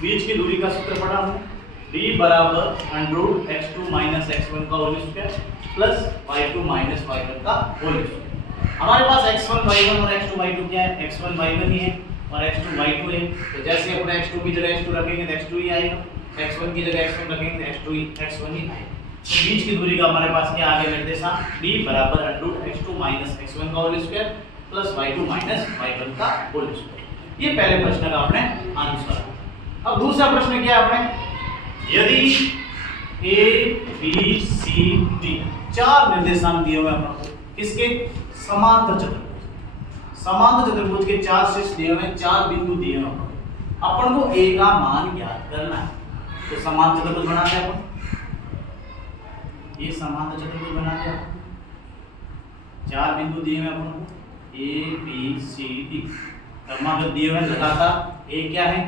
बीच की दूरी का सूत्र पढ़ा हमने, b बराबर √ x2 - x1 का whole square plus y2 - y1 का होल स्क्वायर। हमारे पास x1 y1 और x2 y2 क्या है, x1 y1 ही है और x2 y2 है। तो जैसे अपने x2 की जगह x2 रखेंगे तो x2 ही आएगा, x1 की जगह x1 रखेंगे तो x1 ही आएगा। तो बीच की दूरी का हमारे पास क्या आ गया निर्देशांक, b बराबर √ x2 - x1 का whole square plus y2 - y1 का होल स्क्वायर। ये पहले प्रश्न का अपने आंसर। अब दूसरा प्रश्न क्या है अपने, यदि a b c d चार निर्देशांक दिए हुए हैं किसके, समांतर चतुर्भुज। समांतर चतुर्भुज के चार शीर्ष दिए हुए हैं, चार बिंदु दिए हुए हैं, अपन को a का मान ज्ञात करना है। तो समांतर चतुर्भुज बनाते हैं अपन, ये समांतर चतुर्भुज बनाते हैं। चार बिंदु दिए हुए अपन को a b c d, क्रमागत दिए हुए लगातार। a क्या है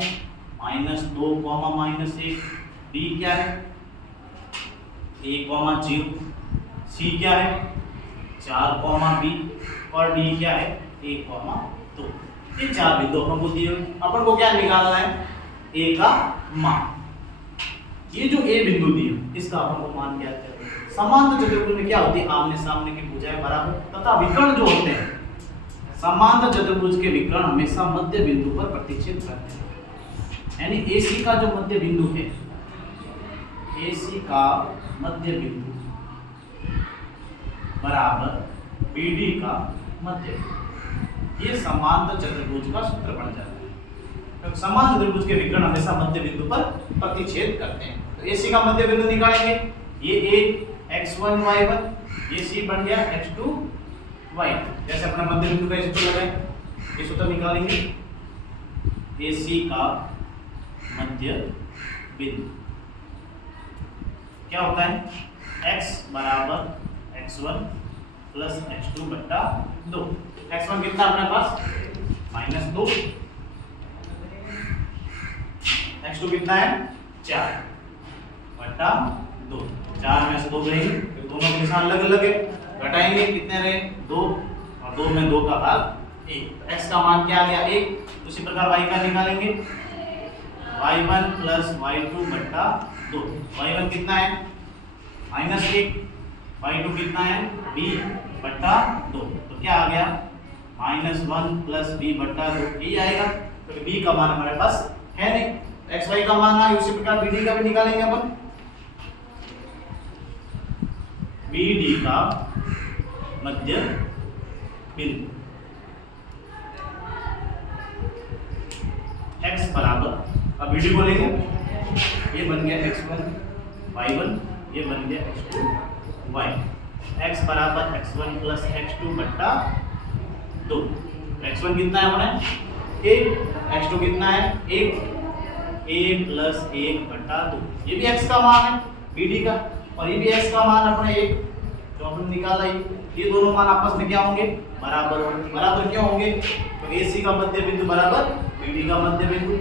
-2, -1, d क्या है 1, 0, c क्या है 4, b और d क्या है 1, 2। ये चार बिंदु अपन को दिए हुए, अपन को क्या निकालना है, a का मान। ये जो a बिंदु दिए इसका अपन को मान ज्ञात करना है। समांतर चतुर्भुज में क्या होती है, आमने सामने की भुजाएं बराबर तथा विकर्ण जो होते हैं, समांतर चतुर्भुज के विकर्ण हमेशा मध्य बिंदु पर प्रतिच्छेद करते हैं। यानी AC का जो मध्य बिंदु है, AC का मध्य बिंदु बराबर BD का मध्य बिंदु, ये समांतर चतुर्भुज का सूत्र बन जाता है। तो समांतर चतुर्भुज के विकर्ण हमेशा मध्य बिंदु पर प्रतिच्छेद करते हैं। तो AC का मध्य बिंदु निकालेंगे, ये A x1 y1, ये C बन गया x2 y2। जैसे अपना मध्य बिंदु का सूत्र लगाए, ये सूत्र निकालेंगे, AC का मध्य बिंदु क्या होता है, x बराबर x1 प्लस x2 बट्टा 2। x1 कितना अपने पास -2, x2 कितना है 4 बट्टा 2। 4 में से 2 गए, दोनों के निशान अलग अलग है, घटाएंगे कितने रहे 2 और 2 में 2 का भाग 1। x का मान क्या आ गया 1। उसी प्रकार y का निकालेंगे, y1 प्लस y2 बट्टा 2। y1 कितना है -1, y2 कितना है b बट्टा 2। तो क्या आ गया -1 प्लस b बट्टा 2, ये आएगा। तो b का मान हमारे पास है नहीं, xy का मान है, उसी प्रकार bd का भी निकालेंगे अपन। bd का मध्य बिंदु x बराबर, अब bd को लेंगे, ये बन गया x1 y1, ये बन गया x2 y। x बराबर x1 प्लस x2 बट्टा 2। x1 कितना है अपने 1, x2 कितना है 1, 1 प्लस 1 बट्टा 2। ये भी x का मान है bd का, और ये भी x का मान अपने 1 जो हमने निकाला। ये दोनों मान आपस में क्या होंगे, बराबर होंगे। बराबर क्यों होंगे, तो AC का मध्य बिंदु बराबर BD का मध्य बिंदु।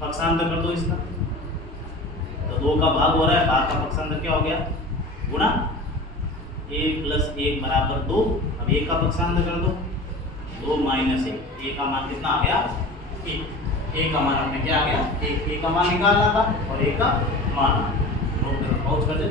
पक्षांतर कर दो इसका, तो 2 का भाग हो रहा है, भाग का पक्षांतर क्या हो गया गुणा 1 प्लस 1 बराबर 2। अब 1 का पक्षांतर कर दो, 2 माइनस 1, a का मान कितना आ गया 1। a का मान अपने क्या आ गया 1, a का मान निकालना था और a का मान नोट कर, पहुंच कर दे।